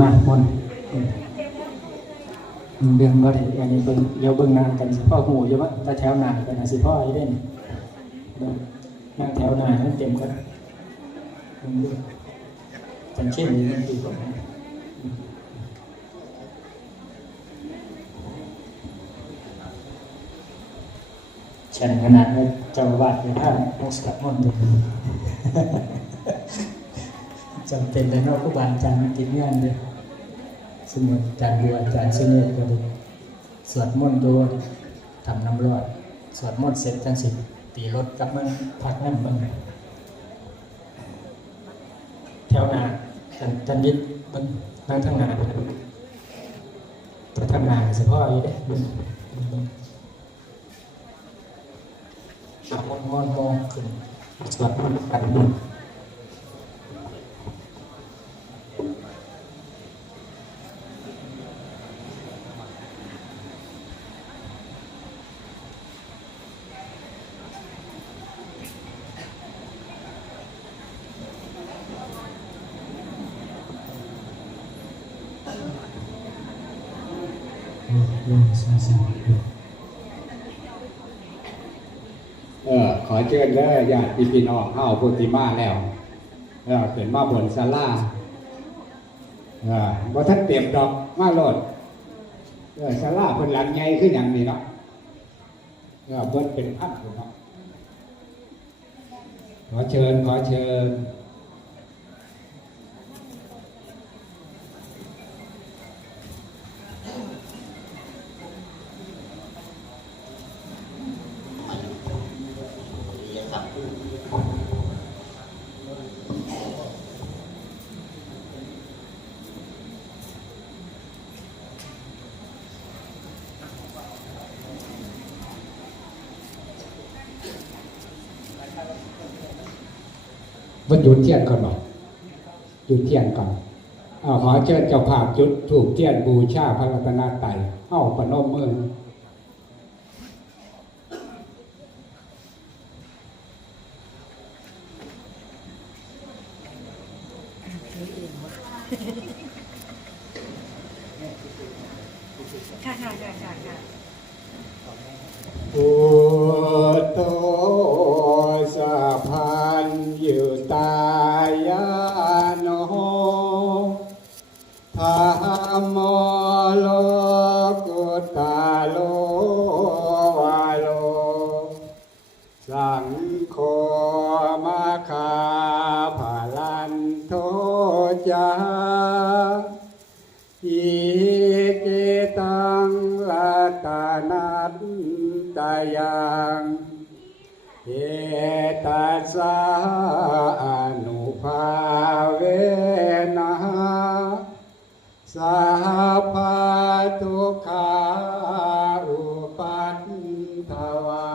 มากมนเรื่องว่าอันนี้เบิ่งเดี๋ยวเบิ่งนานกันสิพ่อหูอยู่ว่าแต่แถวหน้ากันนะสิพ่ออีเด่นนั่งแถวหน้าให้เต็มกันจังเช่นนี้มันดีกว่าฉันขนาดว่าเจ้าวาดในภาพต้องสกัดมนต์จำเป็นเลยเนาะผู้บานอาจารย์กินงานเลยสมุดอาจารย์บัวอาจารย์เสน่ห์ก็ดีสวดมนต์โดยทำน้ำร้อนสวดมนต์เสร็จจังสิตีรถกลับมาพักนั่นบ้างแถวหน้าจันยิดนั่งทั้งหน้าตัวทั้งหน้าเฉพาะอยู่เด้มองขึ้นสวดมนต์กันบุญขอเชิญเด้อญาติพี่น้องเฮาพุทธิมาแล้วเป็นมาบนศาลาบ่ทันเตรียมดอกมาโลดศาลาเพิ่นหลังใหญ่คือหยังนี่เนาะเพิ่นเป็นพันพุ่นเนาะขอเชิญว่าจุดเทียนก่อนบอกจุดเทียนก่อนขอเชิญเจ้าภาพจุดถูกเทียนบูชาพระรัตนตรัยเอ้าประนมมือค่ะพุทโธสะพานอยู่ตายาโนธัมโมโลกุตตะโลวาโลสังโฆมาคาภาลันโทจาอิเกตังลัตตานัตตายังเอตัสสะอนุภาเวนะสัพพะทุกขาอุปัฏฐวา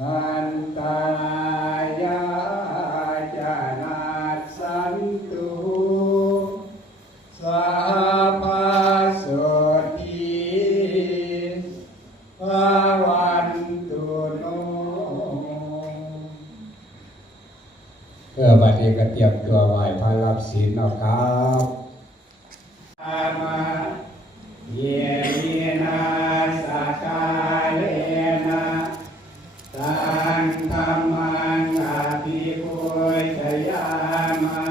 อันตรายาจานัสสันตุสัพพะโสติภวันตุโนบัดนี้ก็เตรียมตัวไหว้พระรับศีลเนาะครับอามาเยมินาสักกาเลนะตังธัมมังอภิปุชยามะ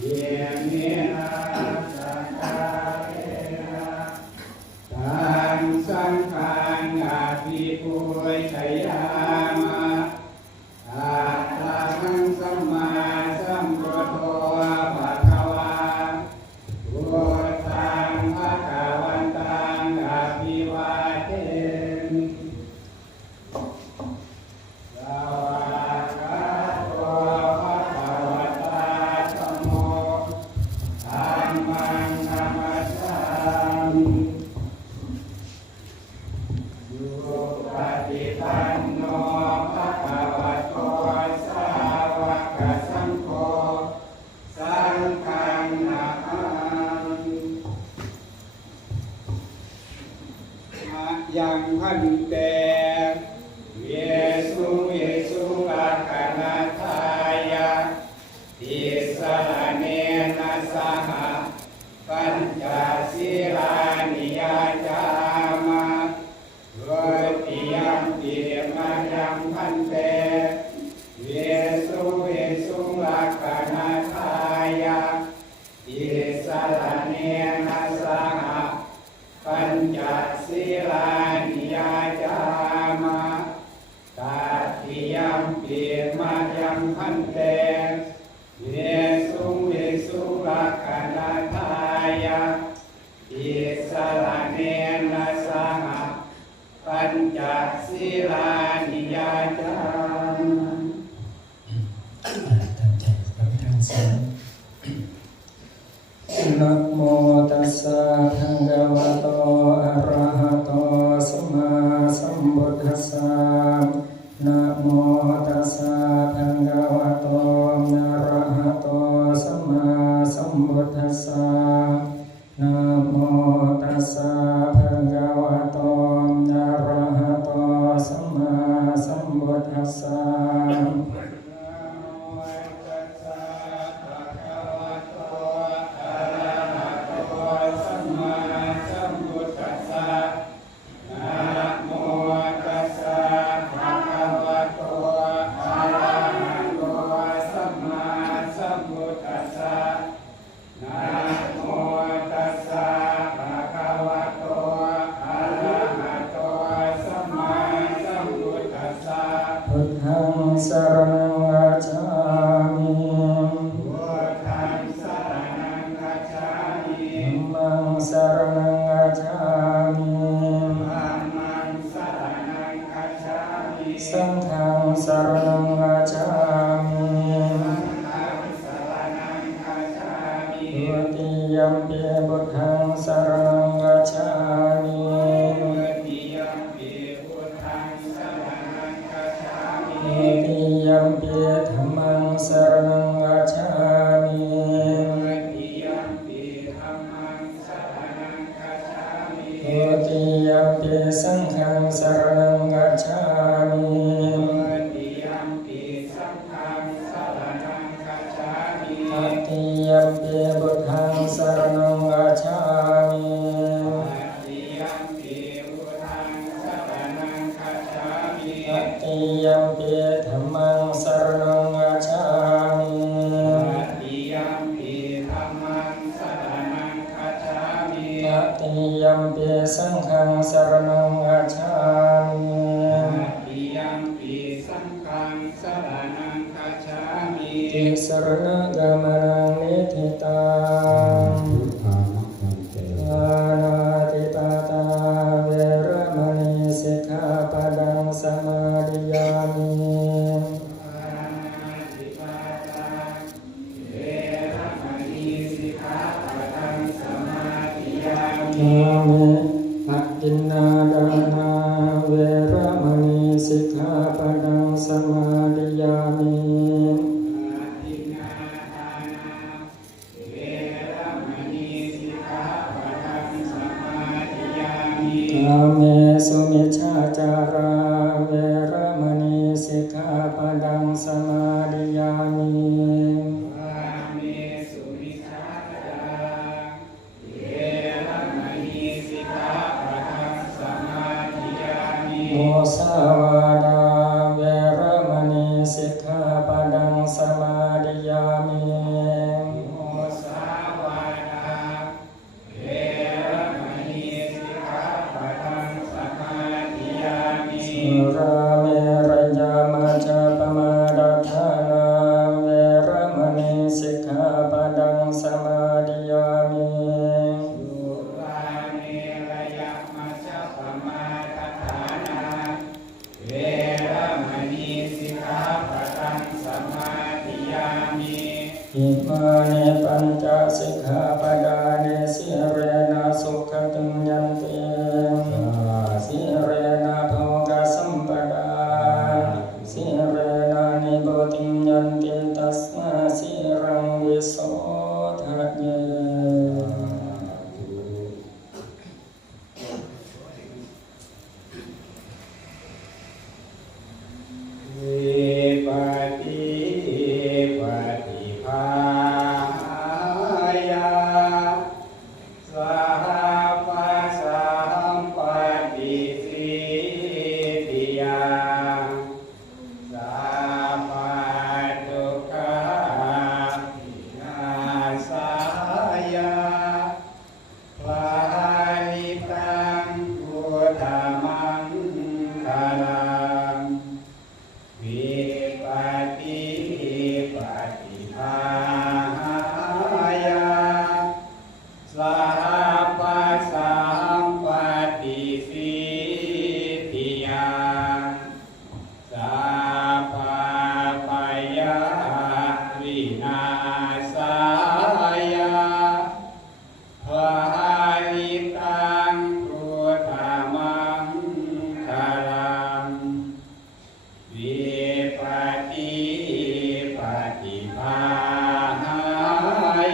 เยมินาสักกาเลนะตังสังฆังอภิปุชยามะอะระหังสัมมาสัมพุทโธภะคะวาพุทธังภะคะวันตังอภิวาเทมิสวากขาโตภะคะวะตาธัมโมธัมมังนัมมัสสามิสุปฏิปันโนภะคะวะโตสาวกสังโฆสังฆังนะหังยังพันเตเยสุอาคานาทายะติสรณเนนะสห ลักขณทายะอิสระเนนะสหปัญจศีลานิยาจาตั้งใจฟังทางเสียงนะโมตัสสะภะคะวะโตอะระหะโตสัมมาสัมพุทธัสสะนะโมตัสสะภะคะวะโตอะระหะโตสัมมาสัมพุทธัสสะนะโมตัสสะภะคะวะโตอะระหะโตสัมมาสัมพุทธัสสะพุทธังสรณังคัจฉามิพุทธังสรณังคัจฉามิธัมมังสรณังคัจฉามิธัมมังสรณังคัจฉามิสังฆังสรณังคัจฉามิสังฆังสรณังคัจฉามิทุติยัมปิพุทธังสรณังคัจฉามิทุติยัมปิธัมมังสรณังคัจฉามิทุติยัมปิธัมมังสรณังคัจฉามิทุติยัมปิสังฆังสรณังคัจฉามิทุติยัมปิสังฆังสรณังคัจฉามิตติยัมปิพุทธังสรณังคัจฉามิตติยัมปิพุทธังสรณังคัจฉามิตติยัมปิธัมมังสรณังคัจฉามิตติยัมปิธัมมังสรณังคัจฉามิตติยัมปิสังฆังสรณังคัจฉามิตติยัมปิสังฆังสรณังคัจฉามิติสรณกามนังนิทิตังปานาติปาตาเวระมณีสิกขาปะดังสมาธิยามิกามิปัจจินนาดานาเวระมณีสิกขาปะดังสมาธิยามิกาเมสุมิจฉาจาราเวระมณีสิกขาปะดังสมาธิยามิกาเมสุมิจฉาจาราเวระมณีสิกขาปะดังสมาธิยามิโมสาวาดาเวระมณีสิกขาปะดังสมาธิยามิโมสาวาดาเวระมณีสิกขาปะดังสมาธิยามิสุราเมรยามัจจปมาดาธานาเวระมณีสิกขาปะดังสมาธิยามิสุราเมรยามัจจปมาดาธานาเวระมณีสิกขาปะดังสมาธิยามิอิมานิปัญจสิกขาปดานิสิเรนะสุขติยันติสิเรนะภวะสัมปดาสิเรนะนิโบติยันติตัสมาสิรังวิโสทะเย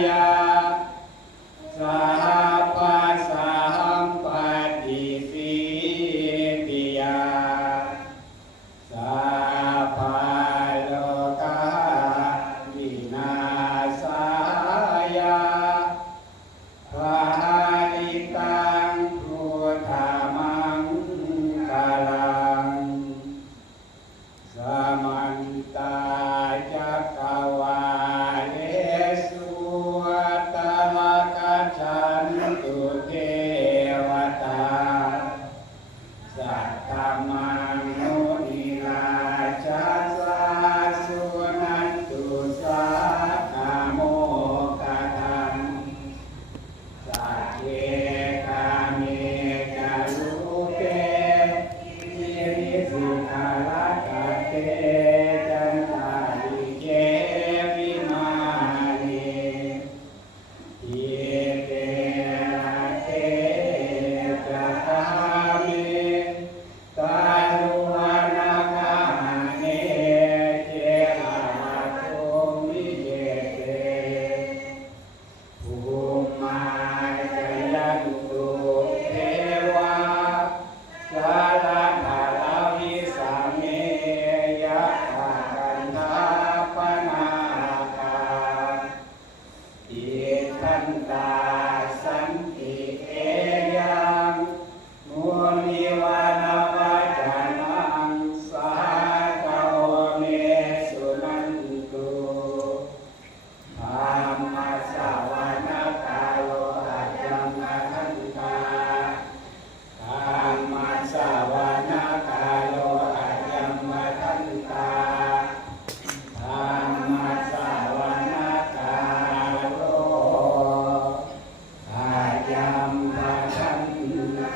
ยาสัพพะสัมปติสิทธิยาสัพพะโลกาวินาศยาภาลิตังพุทธมังคลังสมันตาจักรวาเลสุตมะกัจฉันตุเทวตาสัตตมังมุนิราชสาสุนันตุสัพพะโมกขตังสัพเพกาเมจารุเปสิริสุขารักขเตจันตาลิเกวิมานีทิเตระเตจักขามิตาลุวานาคาเนเจราโตมิเยเต ภูมาจยันตุเทวาสาราภาลาวิสาเมยะภากันธาปนาคาอิทันตาสันติเอยังมุนิวานาวาจานังสาคาโอเมสุนันตุธรรมสาวนาคาโลอาจัมมทันตาธรรมสาวนาคาโลอาจัมมทันตาธรรมสาวนาคาโลอาจัมมทัน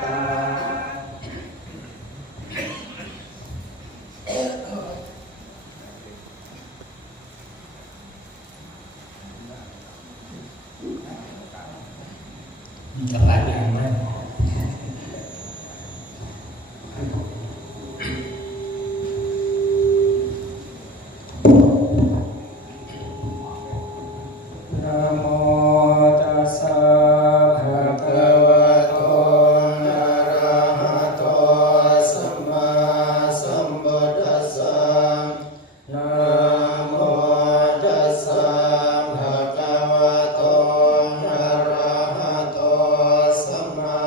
ตา มีกระไรอย่างมากนะโมตัสสะภะคะวะโตอะระหะโตสัมมาสัมพุทธัสสะนะโมตัสสะภะคะวะโตอะระหะโตสัมมา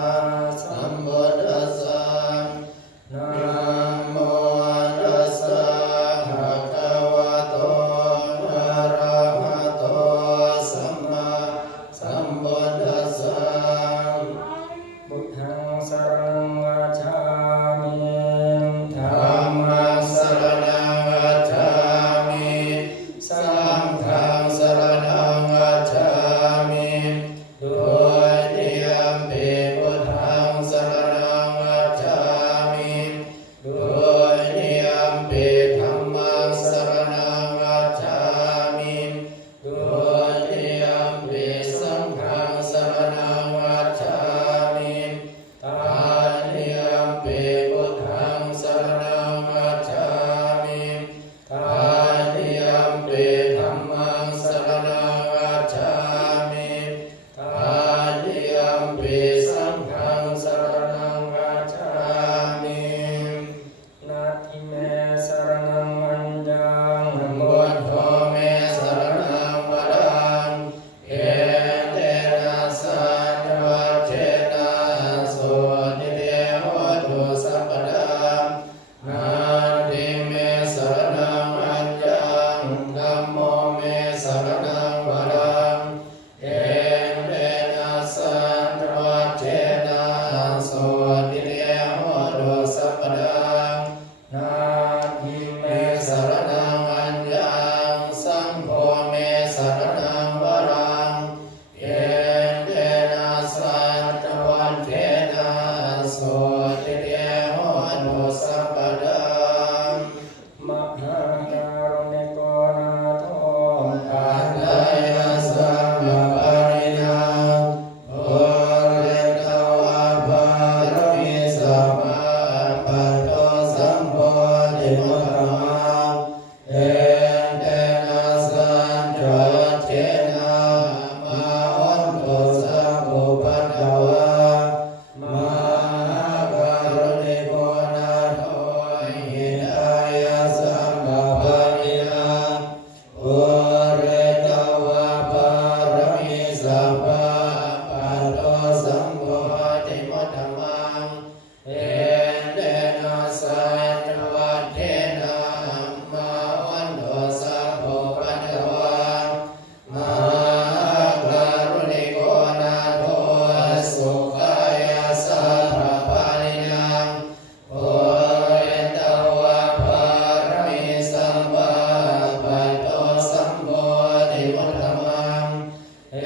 สัพพะปัตโตสัมโฆติมัตถมังเอเดนะสัจวัตเทนะมาวันโตสัพพะปัตตวังมหากรุณิโกนาโทสุขายาสัพพะปาริยังโอเรตวะภารมิสัมปะปัตโตสัมโฆติมัตถมังเอ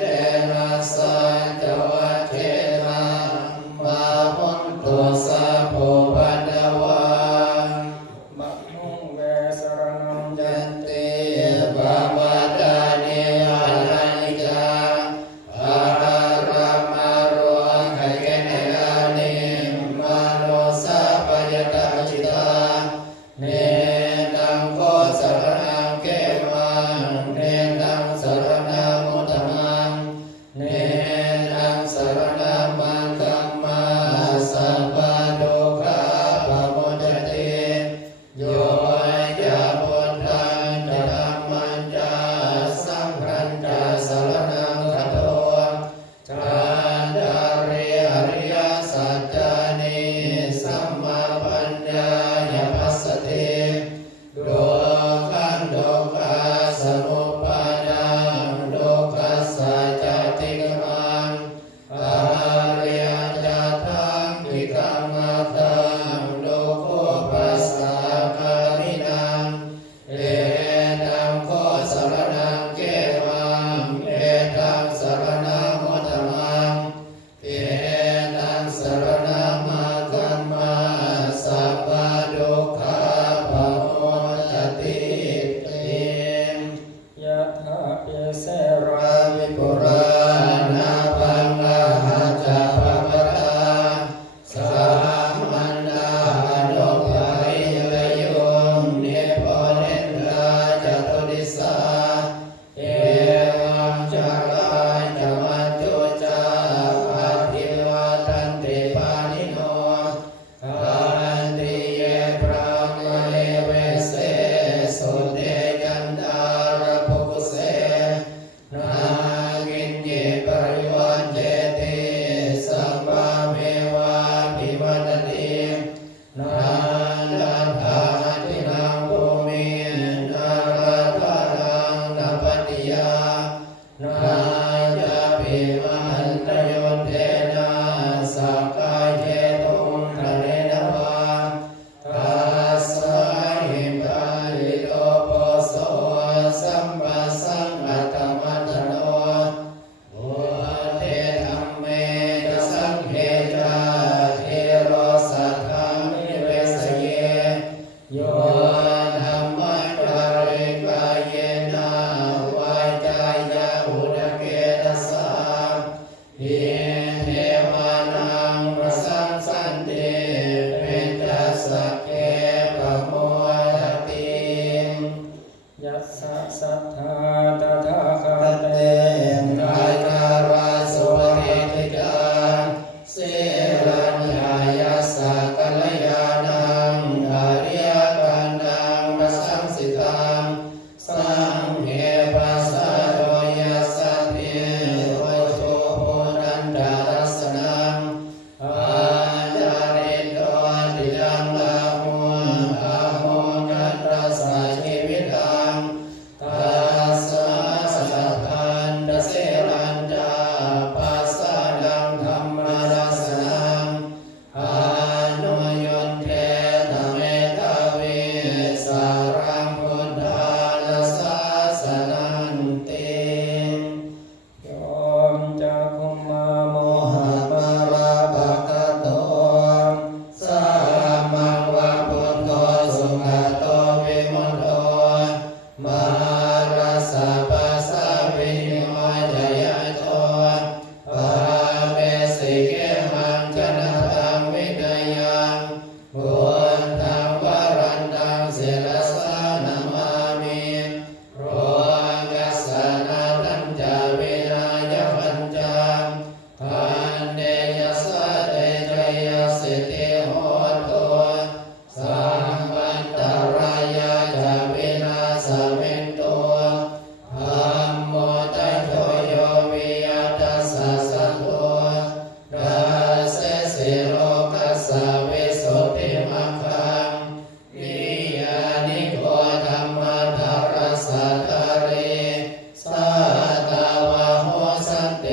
เด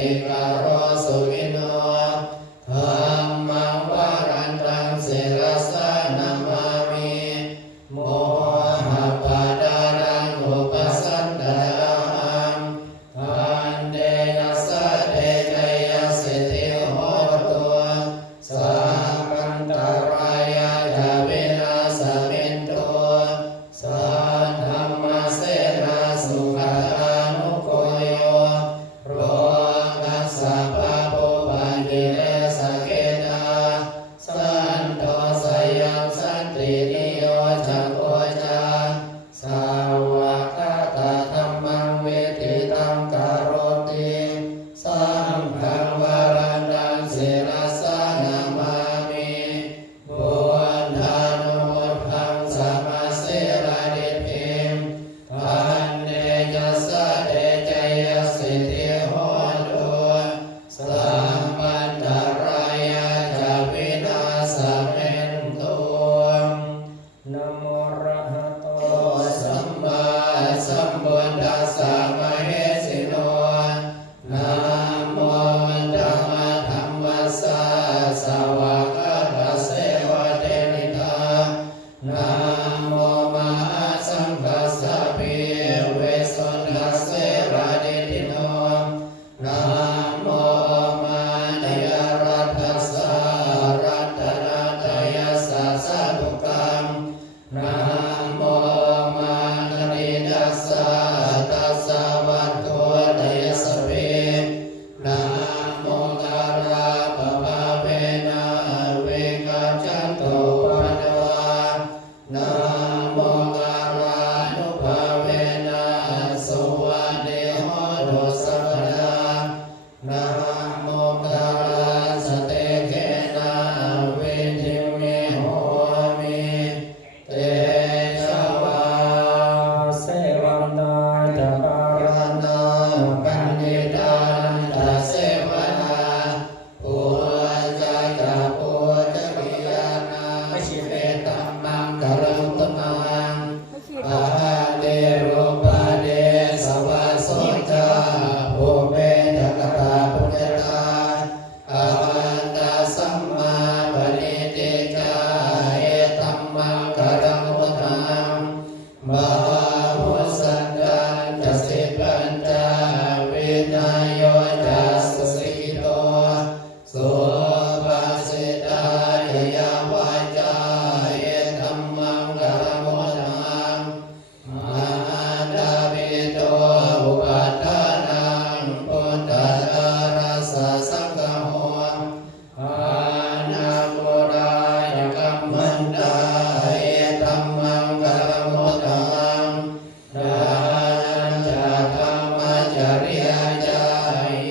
ติกโรสุวิโนธัมมังวรันตังศิรสานามามิโมหะปาดารังอุปสันตตังอันเดยัสสะเตจยสิทธิโหตุสัพพันตรายายาวินาสมินตุสัทธัมมเสนาสุขตานุโกโยโรกัสสะปะโพปันติเรสเกตาสันโตสยัมสันตินิโยจักโกจาสาวกตาธัมมังเวทิตังกโรติสัมฆังวรันตังศิรสานามามิบุญธานุโมทังสัมมาเสราดิภิมปันเนยัสสะเตจยสิทธิโหตุสัมปันตรายาจะวินาสเมนตุนะโมระหะโตสัมมาสัมพุทธัสสะมะเหสิโนนะโมธัมมะธัมมัสสะสาวกตัสเสวะเตนิกานะโมมหาสังฆัสสะภิเวสสุทัสเสราดิทิโนนะโมมานิยรัตถัสสะรัตนาตยัสสะสะทุกังนะโมมานิดัสสะตัสสะวัตถุตยัสสะเวนะโมกาลาปะภาเวนะเวกัจจันโตปะวานะโมกาลานุภาเวนะสุวะเดโหตุสัพพะดานะโมกาลาสเตเกนะเวทิเมโหมิเตชะวาเสวันนาจะปารณาปันนิตานันตเสวนาปุจจาปุจกิยานาชิเปตัมมังกรังตุมังอาเดรูปาเดสวะโสจาภูเปจักตาปุญญาตาอาวันตาสัมมาปณิติจาเอตัมมังกรังตุมังมหามุสันตันจะสิปัญจาวินายโยจัสสิกิโตสุภาสิตายาวาจาเอตัมมังกรังตุมังมหาดาวิโตอุปัฏฐานังพุทธตารัสสะสังฆโหอานาปุรายกัมมันตาเอตัมมังกรังตุมังดานันจาธรรมจริยาจาเย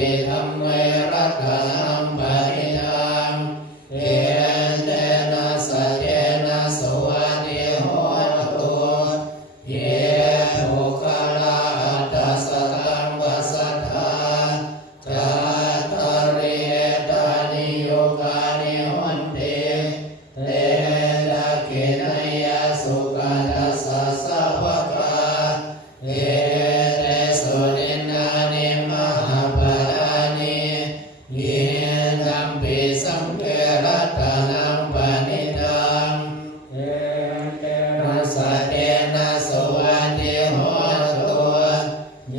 ปิธัมเมรัตนังปณิทังเอเตนะสัจเจนะสวัสดิโหตุเยภูคลาอัตตสตังวสัทธาจัตตาริเอตานิโยกานิโหติเตนะกินัยยสุขันธัสสะสัพพะกาเอเตสุนินนานิมหาภารานิเยนัมปิสังเกรัตนังปณิทังเอเตนะสัจเจนะสวัสดิโหตุเย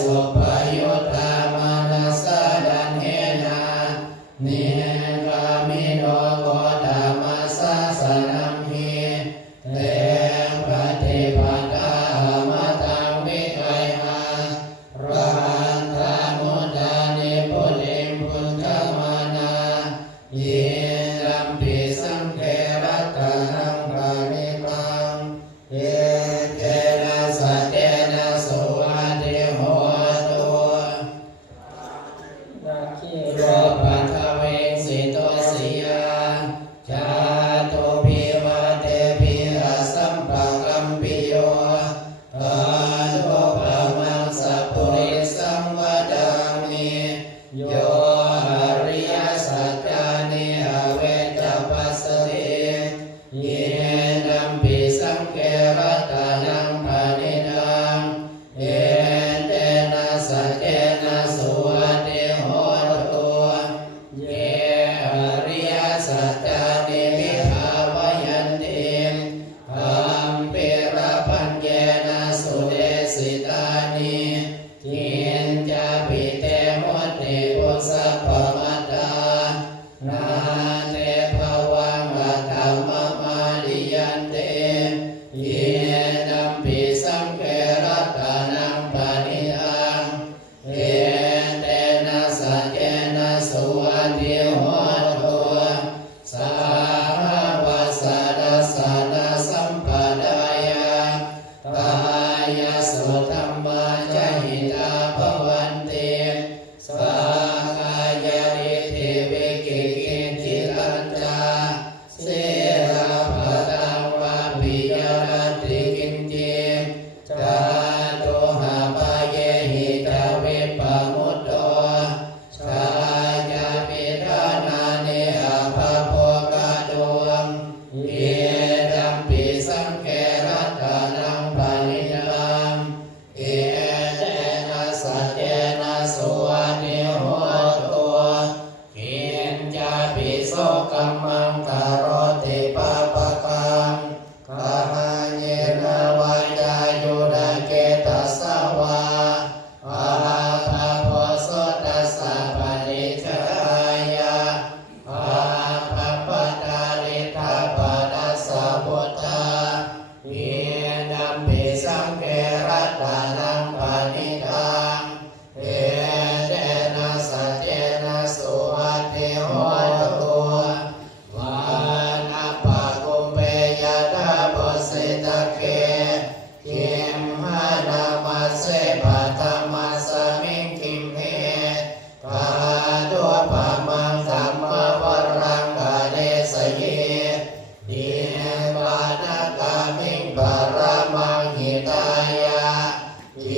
สุปยุตตามานัสสะดันเฮนะนิกามิโนโกตามัสสะสนัมหิเตปฏิปทามาตังวิกัยหารันทามุตานิปุลิมพุทธมานาเยรัมปิสังเกรัตนังปณิทังเอเตนะสัจเจนะสวัสดิโหตุนาคิโรปัทเวงสิโตสิยาจาตุภิวะเตภิอาสัมปะกัมปิโยตาโตปะมังสัพพุริสังวดังนิโยอริยสัจจานิอเวจปัสสติเยนัมปิสังเกรัตนังปณิทังเอเตนะสัจเจนะสวัสดิโหตุเยอริยสัจจานิวิภาวยันติธัมปิระพัญเยนะสุเดสิตานิจินจาปิเตมุตติปุสสะปมัตตานาเตภวังอัตถมมาดิยันเตเยนัมปิสังเกรัตนังปณิทังเอเตนะสัจเจนะสวัสดิโหตุสาวาสนาสนาสัมปดายากายสุธัมมาจหิตาภวันติสากายริธิวิกิกิจจิตัญจาเสราภตังวาปิยรติกินจิจาตุหาปะเยหิตาวิปมุตโตชายาปิทานานิอาภาโภกาดวงเยดัมปิสังเกรัตนังปณิทังเอเตนะสัจเจนะสวัสดิโหตุกินจาปิโสกัมมังคารติปะปะกังกามาเยนะวายายุดาเกตัสสวาอาภาโพสตัสสะปฏิจจายาอาภาปตาลิทาปตัสสะพุทธาเยนัมปิสังเกรัตนังปณิทังเอเตนะสัจเจนะสวัสดิโหตุวานาปะกุมเปยตาปุสิตะเกคิมหานามัสเสปัตตมัสสมิงคิมเหกาตัวปะมังธัมมวรังกาเดสเยดีปานากามิงปารมังหิตายาเย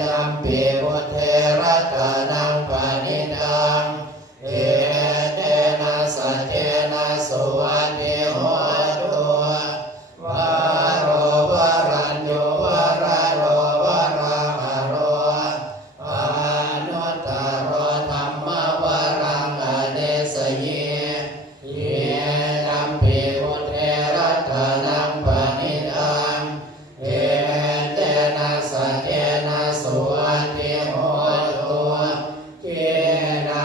นัมปิพุทเทรัตนังปณิทังเอเตนะสัจเจนะสวัสดิโหตุวาโรวารัญโยวาราโรวาราหะโรปานุตตโรธัมมวารังอเนสเยเยนัมปิพุทเทรัตนังปณิทังเอเตนะสัจเจนะสวัสดิโหตุเจนะ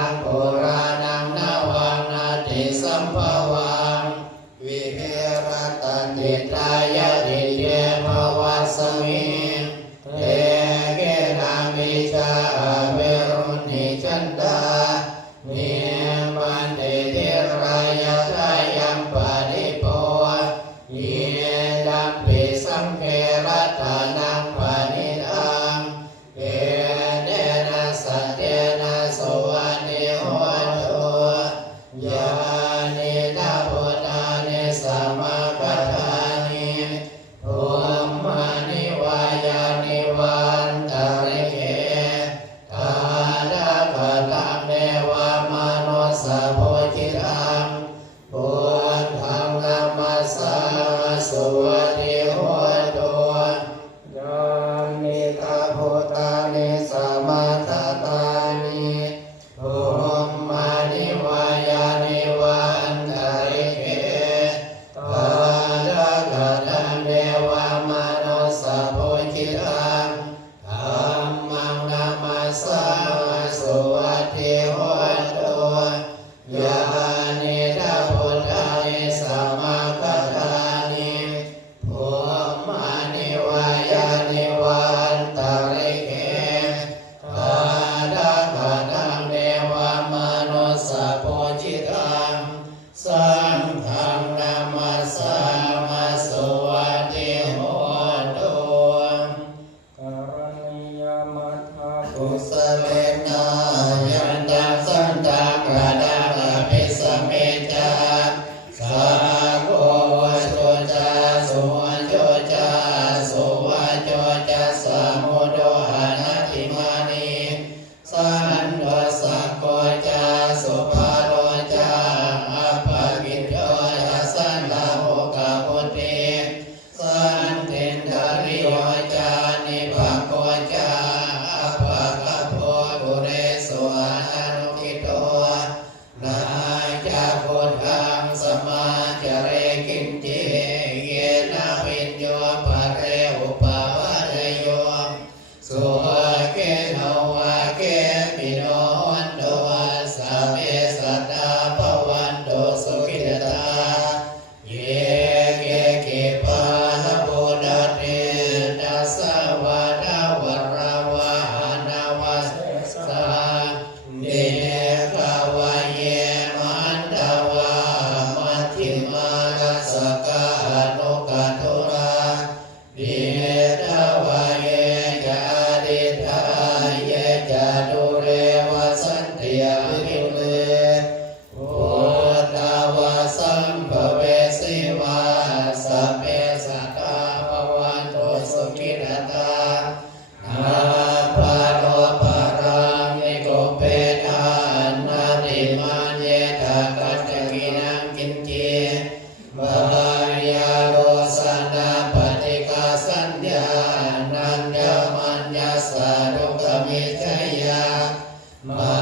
สันโดสะโกจาสุภาโรจาอัปปะกิโยยัสสันลาโภกะพุทธิสันตินทริโยจานิภะโกจาอัปปะกะโพปุเรสวะอนุกิโตนาจาพุทธังสมาจาเรกินจิเยนะวิญโยปะเรอุปาวะเรโยสุเกโนวะเกมิโนวันโตสัพเพสัตตาภวันโตสุขิตาเยเกกิปะหะโพดัตเตตัสสะวะดาวะระวะหานาวะเสสะเนกาวะเยมันตาวะมัชฌิมารัสสะกะอนุกัตถุราเดตาวะเยจาดิทาเยจาดุเรวะสันติยาภิเลพุทธาวะสัมภเวสีวะสัพเพสัตตาภวันโตสุขิตานาภาโลภารังนิโกเปทานาติมันเยตากัจจกินังกินจิมายาโรสนาปฏิกาสัญญานันยมัญญาสารุกมิจยามา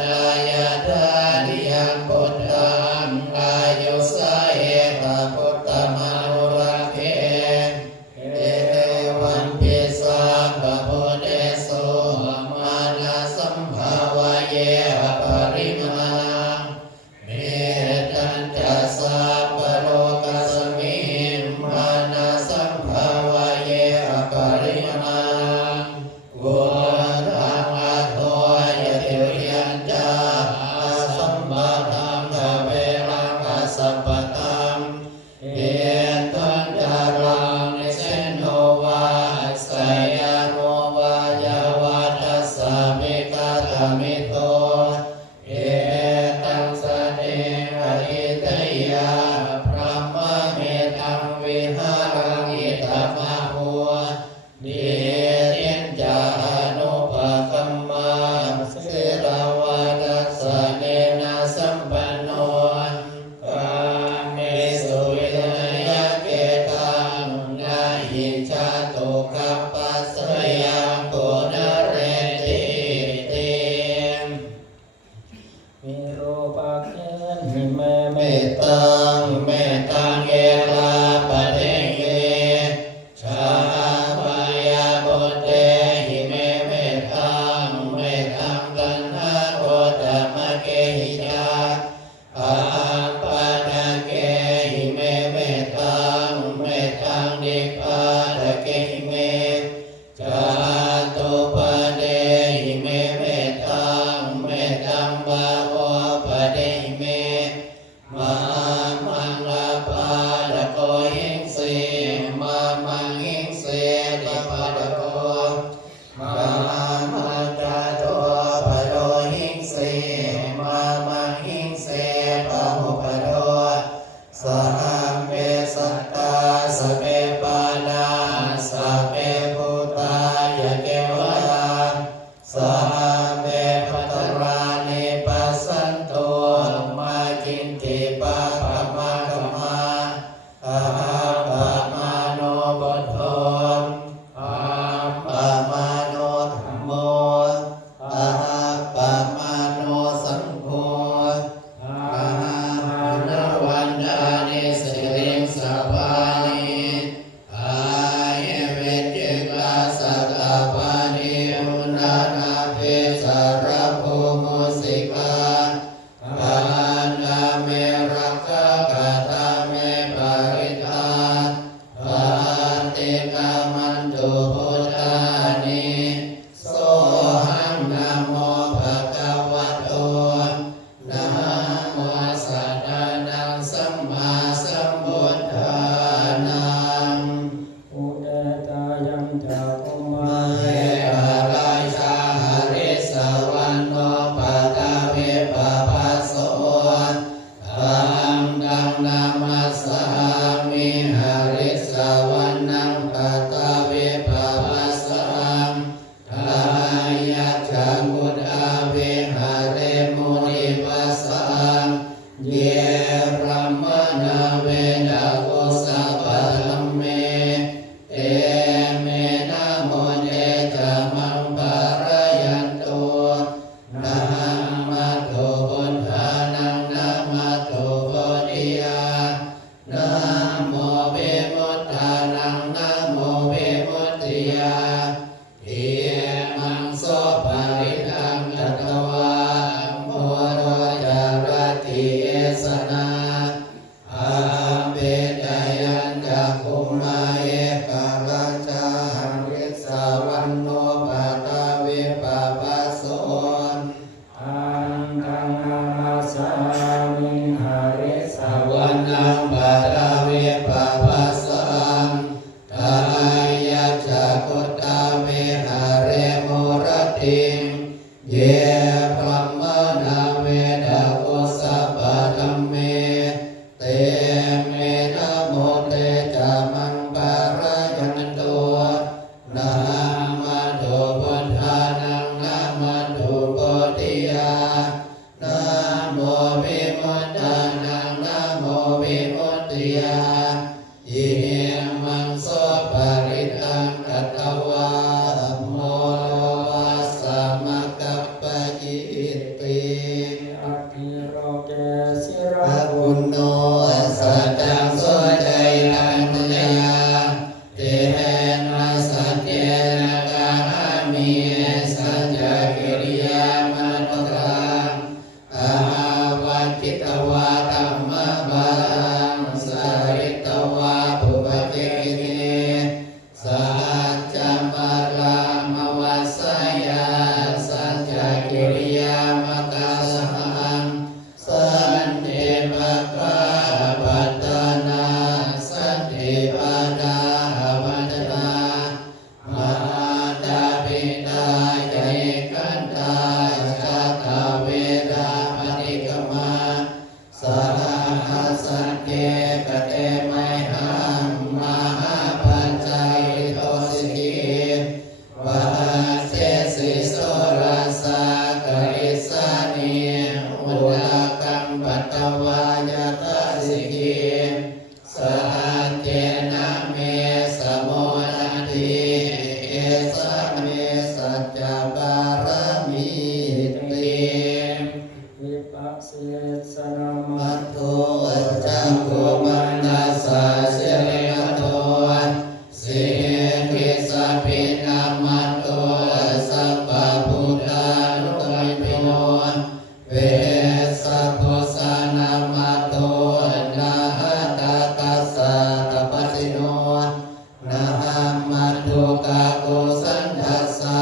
นาญาตานิยังพุทธังอายุสาเอตาพุทธมานุรักเขเอวันปิสัมปะโพเนโสมานาสัมภาวะเยอปริมาณังเมตัญจะสัพพะโลกัสสมิงมานาสัมภาวะเยอปริมาณังวุธังอัตโตยะติวิยัญจาสัมปะทังภเวรังกัสสปะตังเอตัญจารังนิเสนโนวาสยาโนวายาวัตสามิกาธมิโตเอตังสะเนอหิตยาพระมะเมตังวิหารังอิตมะหัวเดียนจานุภะคัมมาสิราวาตัสสะเนนะสัมปันโนกาเมสุวินัยเกตังนาหิชาตุกัปปัสสยังปุณเรติเตมิโรปักเขหิเมเมตังเมตังเอลาปะเทเยชาปายาบุเตหิเมเมตังเมตังกันหาโร พรหมนาเวดาโกสัพพะธัมเมเตเมนะโมเตจามังปารายันโตนะมาโตพุทธานังนะมาโตโพธิยานะโมวิมุตตานังนะโมวิมุตติยาอิมังโสปะริตังกัตถวาโมโลวัสสะมะกัปปะจิตติอภิโรเกสิร พระบุญโนสัจจังโสชัยทันตยาเตนะสัจเจนะกามิสัจจกิริยามนุตรังอาวัจิตวาธัมมะบาลังสาริตวาภูปติกิเนสัจจมาลามวัสสยาสัจจกิริยามกาสหังสันติภะกะปัตตานาสันติปาดาวัฏนามหาตาปิตาใจกันตาจัตตาเวดาปฏิกมาสาหัสสันเกกเตไมหังมหาปัญจายโตสิกิวะเสสิโสราสากริสานีอุลากัมปัตตวายาตาสิกิสหัจเจนะเมสโมนันติเอสะเมสัจจบารมีติ วิปัสสิสนามั มั ต ตโตจังโกมันตัสสะสิริมัตโตสิกิสะปินามัตโตสัพพะพุทธานุกริปิโนเวสัพพุสานามัตโตนะหะตาตัสสะตปะสิโนนะหะมัตโตกะโกสันทัสสะ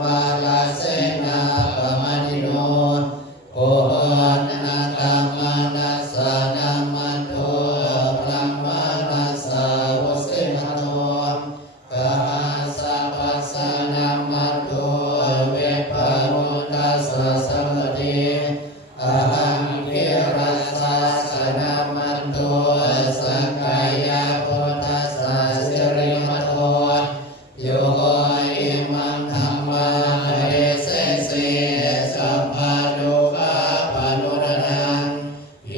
มาลาเสนาปะมะนิโนโอนะตัมมานัสสะนะมัตโตพระมานัสสะวะเสนะโตกะสะปัสสะนะมัตโตเวปะโมตัสสะสัมปติอะหังกิรัสสะสะนะมัตโตสังฆายะโพธัสสะสิริมัตโตโยอิมังธัมมังเอเสสิสัพพะโลกะปะโนรนังเย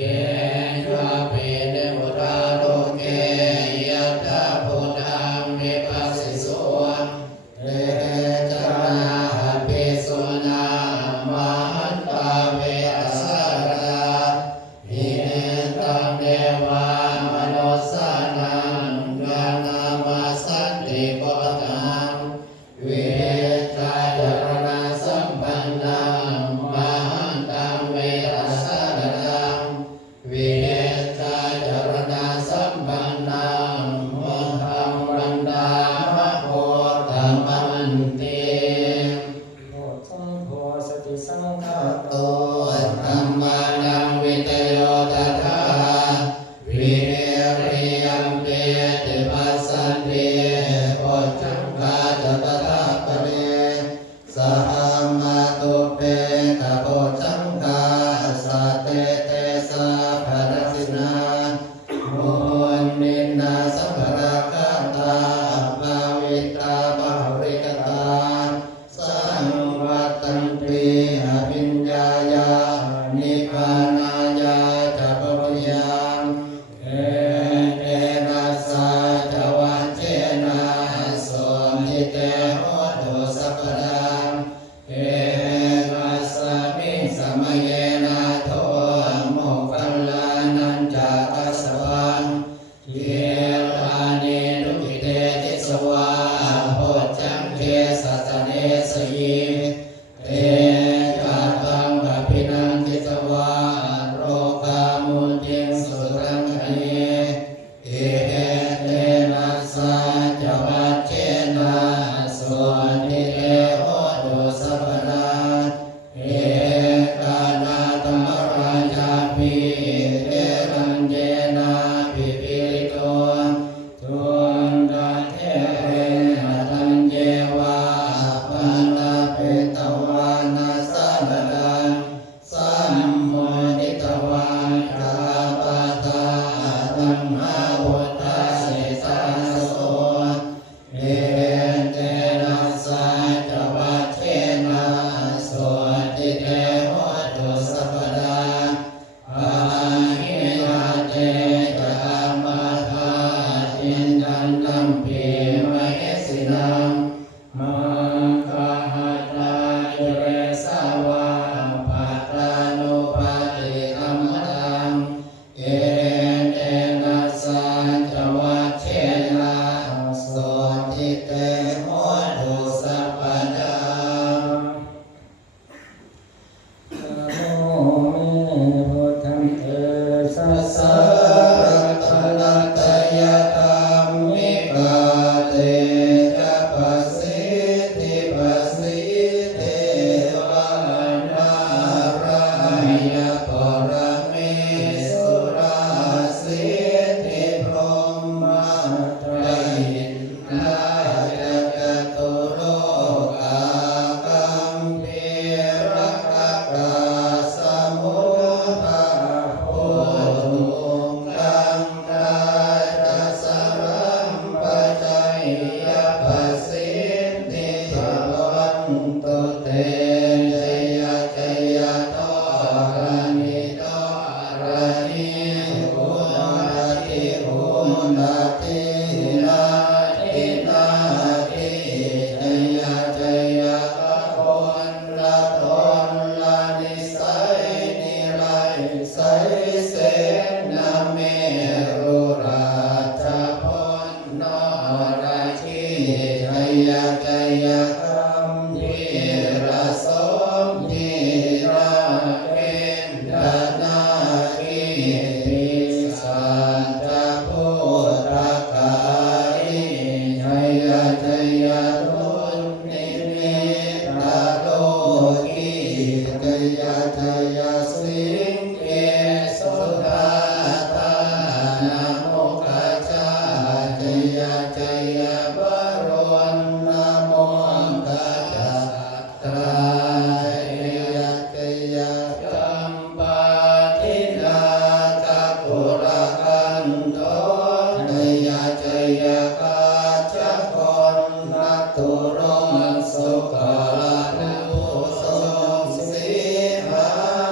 ยะเปเนวราโลเกยัตถะพุทธังวิปัสสิโสเตจานาหะปิสุนามาหันตาเวอสสารดาหิตังเดวามโนสานังญาณามาสันติโกตังเวชาจารณะสัมปันนังมหันตังเวอสสารดังเวชาจารณะสัมปันนังมหังวันดามะโพธรรมันติ โพสังโฆสติสังฆา โตธัมมานังวิเตโยตัทธาวิริยัมเปติปัสสันติโพชังคาจัตตาปะเรสหัมมาตุเปตะโพชังคาสัตเตเตสะภรสินามุนินาสัมภรคาตาภาวิตาภาวิกตาสังวัตตันติอภิญญายานิพพานายาจัปปยังเอเนนัสสะจวัจเจนะโสมิเตโหตุสัพพดังเอมัสสมิสม รนังสัมโมนิตวาคาปะทาธัมมาวุฒาสิตาโสเอเตนะสัจวัตเทนะโสติเตโหตุสัพพดาอาหินาเตจะมาทาทินดันตัมปีมเหสินังมังคหัตตายุเรสาวาปัตตานุปาติกัมมังเอเตนะสัจวัตเทนะโสติเตโหตุสัพพดาโมเมพุทธังเตสัสสะ รัตนัตยธรรมิกาเตจะปัสสิทิปัสสิเทวานาราอยปรเมสุราสิทธิพรหมไตรนาจักตุโลกาคัมภีรกักกาสมุทาโพตุกังนาจัสสรัมปัจจัยยปัสสิทธิภวันตุเตชยชยโตรานิโตรานิกุณาทิกุณาทินาทินาทิชยชยกะคนละตนละนิสัยนิรัยสัยเสนาเมรุราชพลนราชีชยชยคัมภีรสมภีราเป็นดานาคีติสัจพุทธกายิชยชยตุนิมิตาโลกีชยชยสิงเกสุธาตานาโมคชาชยชยบรวนนาโมคชาตราชยชยกัมปาทินาคกุระกันโตชยชยกาชคนนัตุโรสุขลานุสงสีหา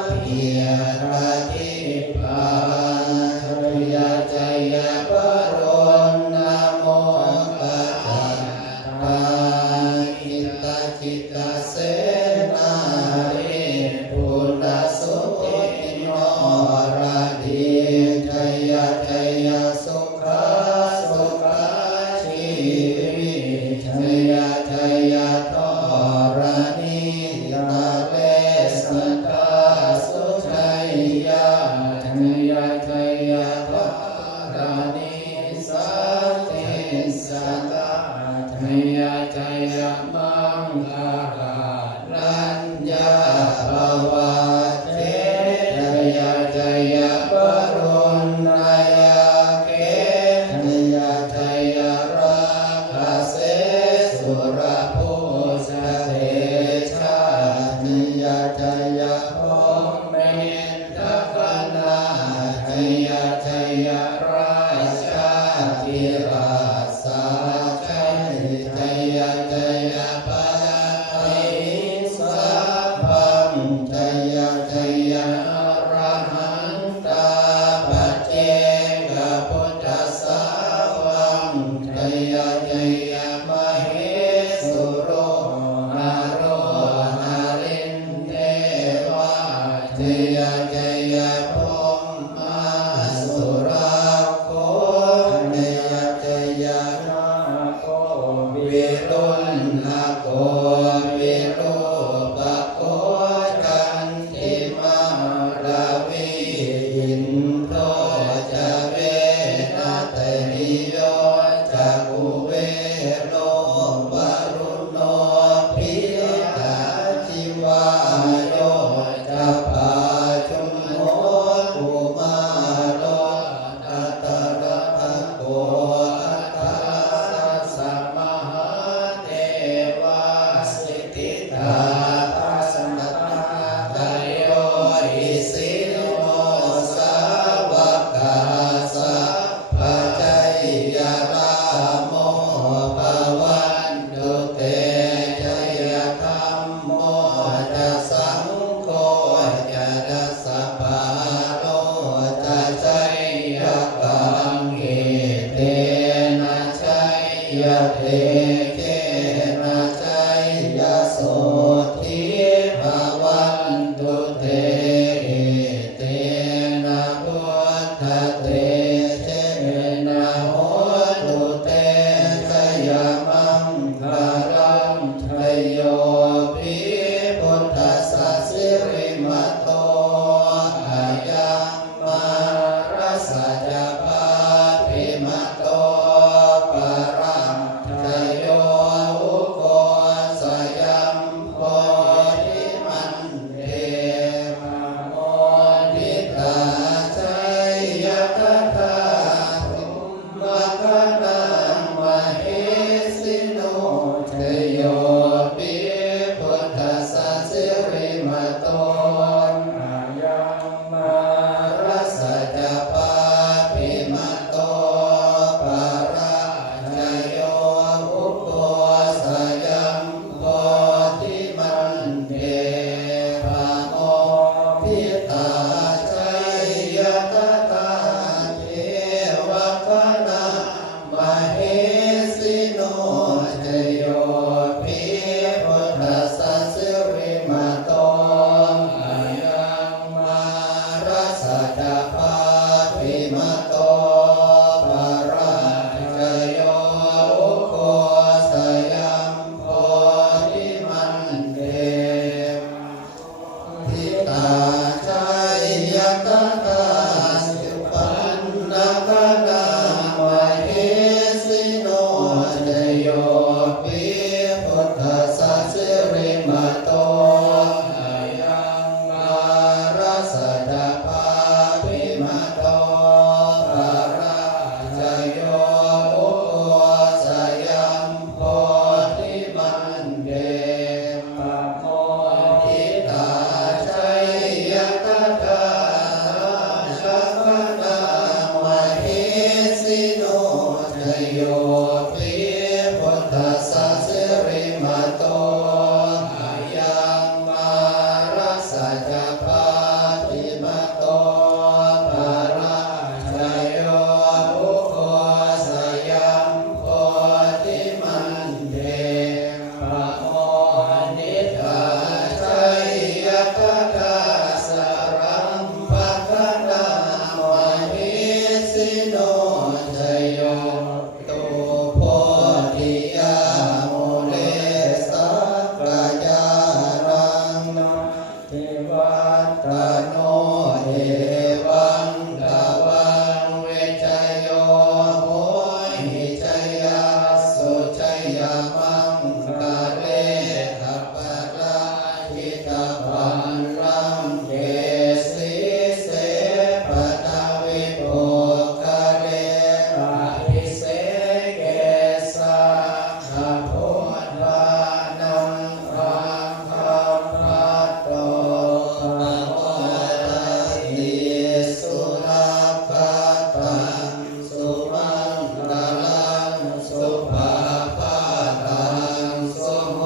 เพียราธิปานชยชยบรวนนาโมคชาตาอิตาจิตาเสนาริปุณณสุติโนราดีชยชยสุขาสุขาชีวิชยชยโตรานิตาเลสตาสุชัยยาชยชยโตรานิสัตติสัตตาชยชยมังคารัญญาภวะเทชยชยปรุณายเกชยชยราคาเสสุรภูชเทชาชยชยพมเมนทกนาชยชยราชาธิราสาชัยชยชยปาริสัพพังชยชยอรหันตาปัจเจกพุทธัสสะวังชยชยมเหสุโรหาโรหารินเทวาชยชยพรหมาสุราโคชยชยนาโควิรุณโกวิโรปโคกันติมาราวิอินโทจะเวนัตริโยจะกุเวโรวรุโนพิกาจิวาโยจะปาจุมโม โตอายังมารัสสะจะปาปิมะโตปะรังชโยอุโกสยัมโพธิมันเทมโมนิตาชัยยะคถาตุมะคนังมเหสิโนเทโยปิพุทธัสสะสิริมโตอายังมารัสสะจะปาปิมะโตปะราชโยอุโกสยัมโพธิมันเทพะโมพิตาชัยยะคถาเทวคณะมเหสิโนเทโยปิพุทธัสสะสิริมโตอายังมารัสสะจะปาปิมะโตปะราชโยอุโกสยัมโพธิมันเททิตาชัยยะคถาสิปันนะคณามเหสิโนเทโยปิพุทธัสสะสิริมโตอายังมารัสสะจะปาปิมะโตปะราชโยอุโกสยัมโพธิมันเทปะโมทิตาชัยยะคถาสัพพนามเหสิโนเทโยปิพุทธัสสะสิริมโตอายังมารัสสะจะปาปิมะโตปะราชโยอุโกสยัมโพธิมันเทปะโมนิตาชัยยะคถาสรัมภคนามเหสิโนเทโยตุโพธิยาโมเลสักกายารังเทวัตโนเอวังกวังเวชโยโหหิชยาสุชยามังกะเรทัปปะราหิตาปันลังเกสีเสปะทาวิโภคาเรราหิเสเกสาขะโพธานังรังคัมภัตโตภะโมทัสสิสุราภัตตังสุมังคลังสุภาพาตังสุโห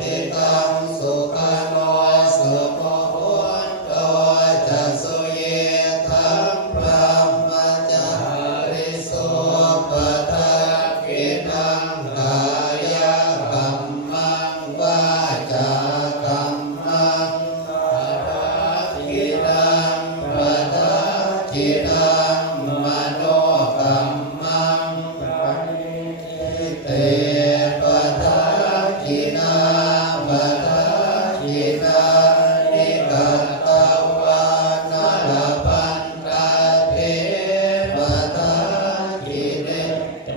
ติตังสุขโนสุโมโหโตจัสสุเยธัมพรหมจาริสุปทักขินังกายกัมมังวาจากัมมังปะทักขินังปะทักขินังมโนกัมมังปณิทิเตปะทักขินาปะทักขินานิกัตตวานาลปันตาเทปะทักขิเนเต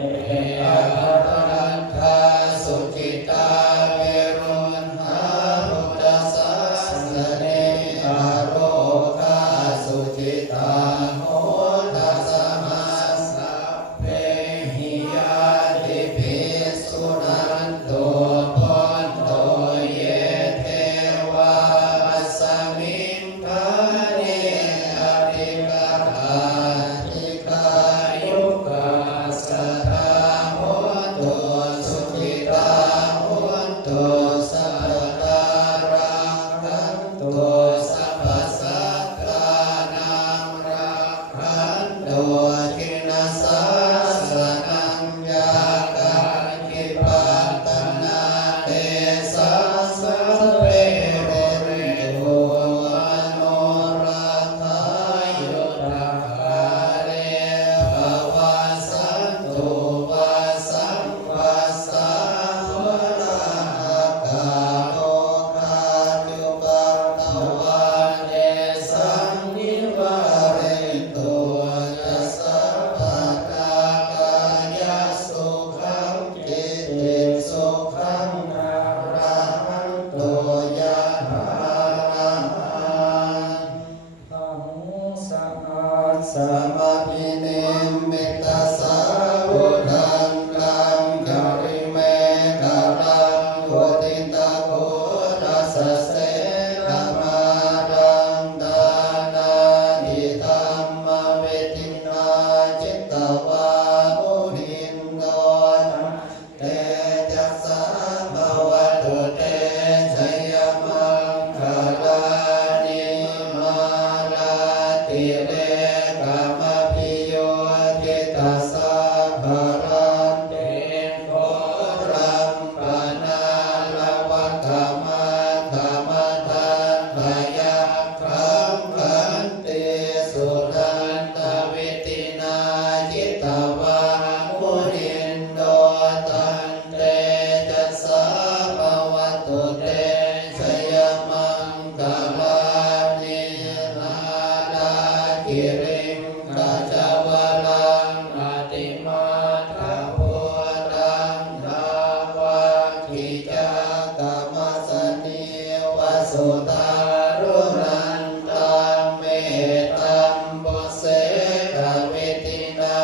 อะระนันทาสุจิตาเวรุณหาพุทธศาสเนอโรคาสุจิตาโห กิริงกัจจวรังอติมาทาภูตังทาวากิจักกมัสสนิวสุตารุนันตังเมตัมบุเสกวิตินา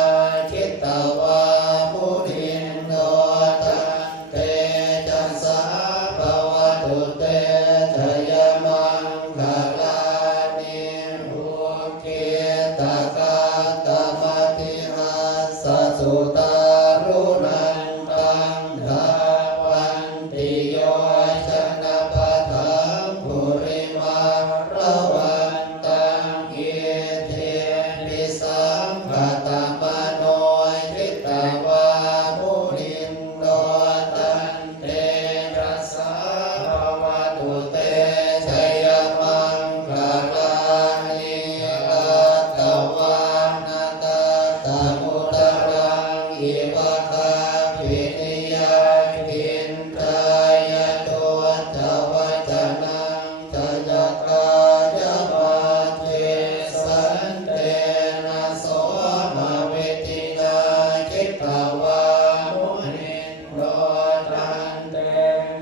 คิตวามุนินโนตังเตจัสสะภวตุเตชยมังคลานิอุกิตกะกะมติหัสสะสุตารุนันตังทาวันติโยชนะปะทังภูริมาระวันตังเยเทปิสังขตมโนทิตวามุนินโนตันเตรัสสะภวตุเตชยมังคลานิกัตตวานาตตมุตรังอิวะคาปินิยาคินทายะตัวจวัจนังจยกายมาเจสันเตนะโสมาเวทินาคิตวามุนินโนตันเต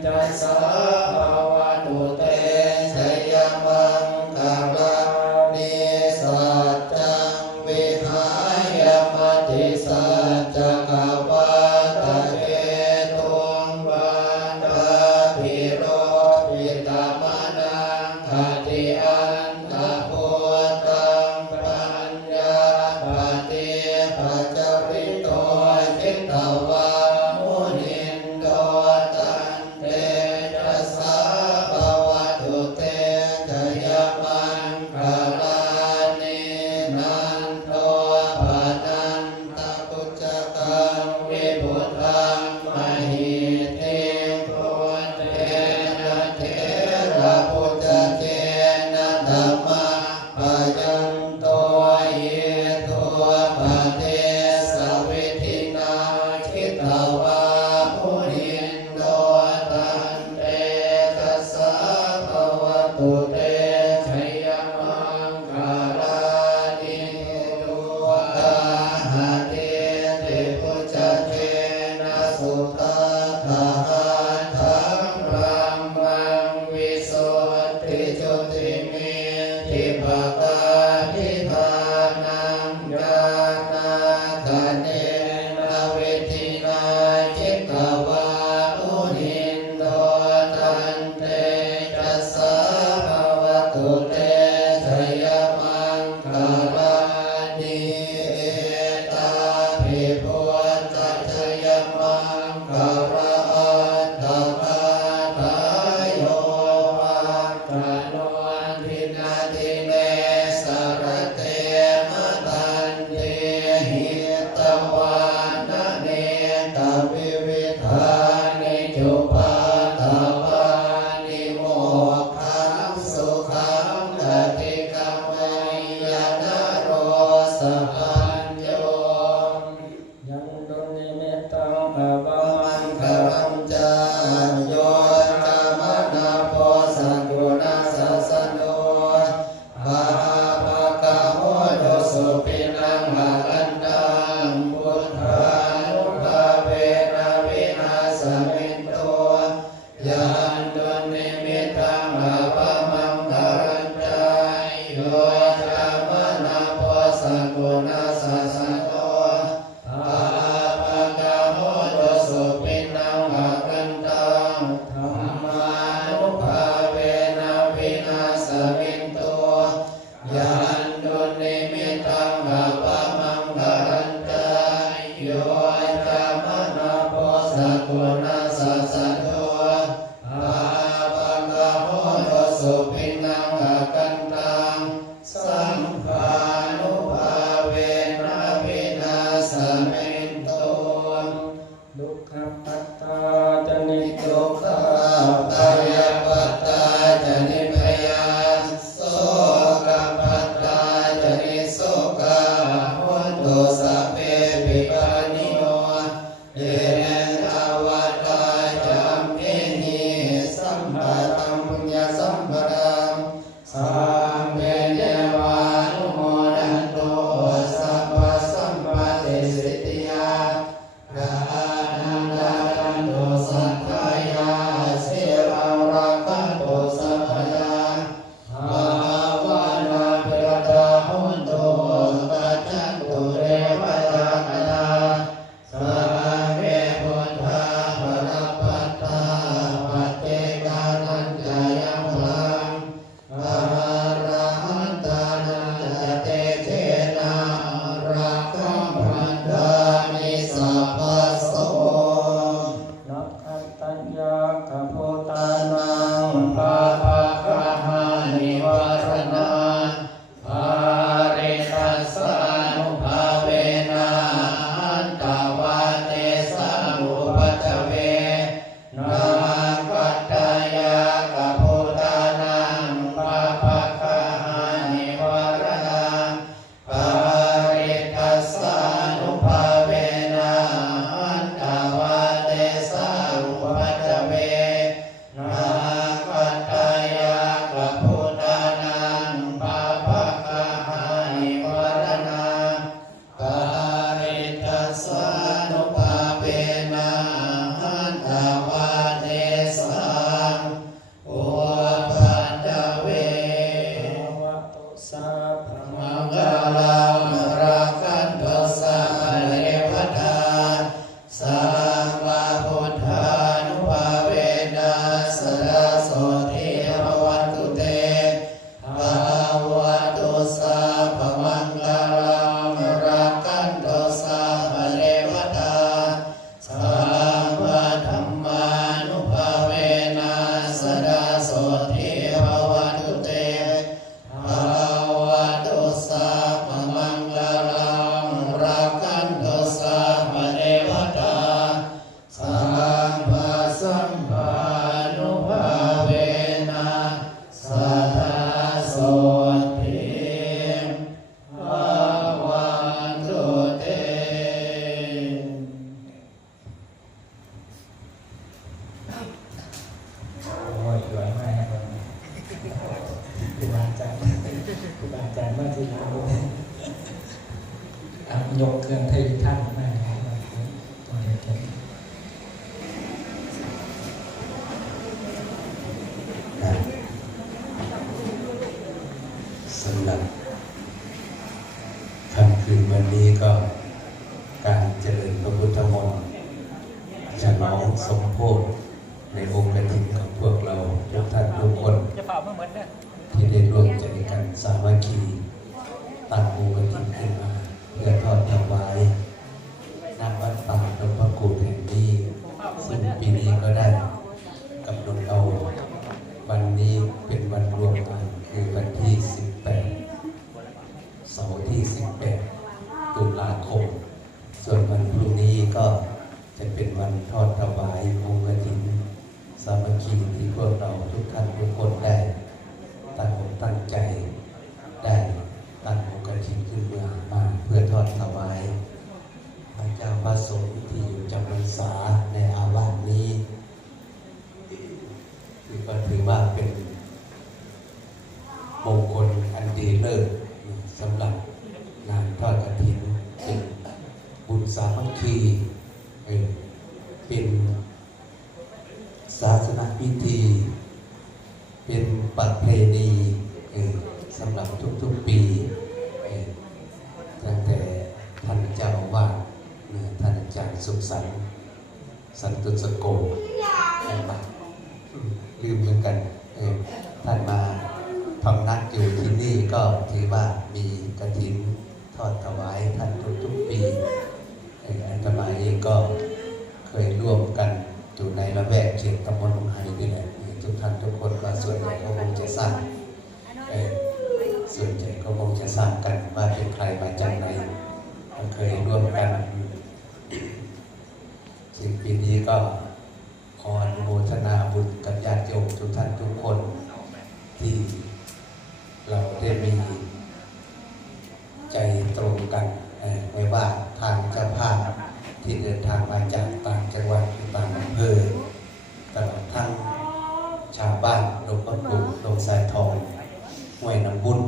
จัสสะภวตุเตชยมังคลานิสัจจังวิหายมติสัจจกวาตะเกตุงวันตาภิโรภิตมนังอติอันตพุตังปัญญาปฏิปัจจริโตจิตตวามุนินโนตันเตจัสสะภวตุเตชยมังคลานินันโตปนันตปุจจกังวิบุตังมหิเทพุเตนะเทระพุทธเจนะธัมมาปยันโตเยโทปเทสวิธินาคิตวามุนินโนตันเตจัสสะภวตุเตชยมังคลานิตุตาหะเตเตพุจจเจนะสุตตาทังรัมมังวิสุทธิจุติเมทิภกานิทานังญาณาทะเนนะเวทินาจิตตวามุนินโนตันเตจัสสะภวตุเตชยมังคลานิเอตาภิพุทธชยมังคลาตมะทายโยวัตโนทินาทิเนส ครูบาอาจารย์มาที่ร้านยกเครื่องไทยท่านมาตอนนี้สำหรับค่ำคืนวันนี้ก็การเจริญพระพุทธมนต์ฉลองสมโภชในองค์กฐินของพวกเราทุกท่านทุกคนที่ได้ร่วมใจกันสามัคคีตั้งองค์กฐินขึ้นมาเพื่อทอดถวายณวัดป่าหลวงพ่อคูณแห่งนี้ซึ่งปีนี้ก็ได้กำหนดเอาวันนี้เป็นวันรวมกันคือวันที่ 18 เสาร์ที่ 18 ตุลาคมส่วนวันพรุ่งนี้ก็จะเป็นวันทอดถวายองค์กฐินสามัคคีที่พวกเราทุกท่านทุกคนได้ตั้งอกตั้งใจได้ตั้งองค์กฐินขึ้นมาเพื่อทอดถวายพระเจ้าพระสงฆ์ที่อยู่จำพรรษาในอาวาสนี้ก็ถือว่าเป็นมงคลอันดีเลิศสำหรับงานทอดกฐินเป็นบุญสามัคคีเป็นศาสนพิธีเป็นประเพณีสำหรับทุกๆปีตั้งแต่ท่านเจ้าอาวาสท่านอาจารย์สุขสันต์สันตุสโกลืมเหมือนกันท่านมาพำนักอยู่ที่นี่ก็ถือว่ามีกฐินทอดถวายท่านทุกๆปีอาตมาเองก็เคยร่วมกันอยู่ในละแวกเขตตำบลหนองไฮนี่แหละทุกท่านทุกคนก็ส่วนใหญ่ก็คงจะทราบส่วนใหญ่ก็คงจะทราบกันว่าเป็นใครมาจากไหนเคยร่วมกันสิ่งปีนี้ก็ขออนุโมทนาบุญกับญาติโยมทุกท่านทุกคนที่เราได้มีใจตรงกันไม่ว่าทางเจ้าภาพที่เดินทางมาจากต่างจังหวัดต่างอำเภอตลอดทั้งชาวบ้านดงต้นกุ่นดงสายทองห้วยน้ำบุญ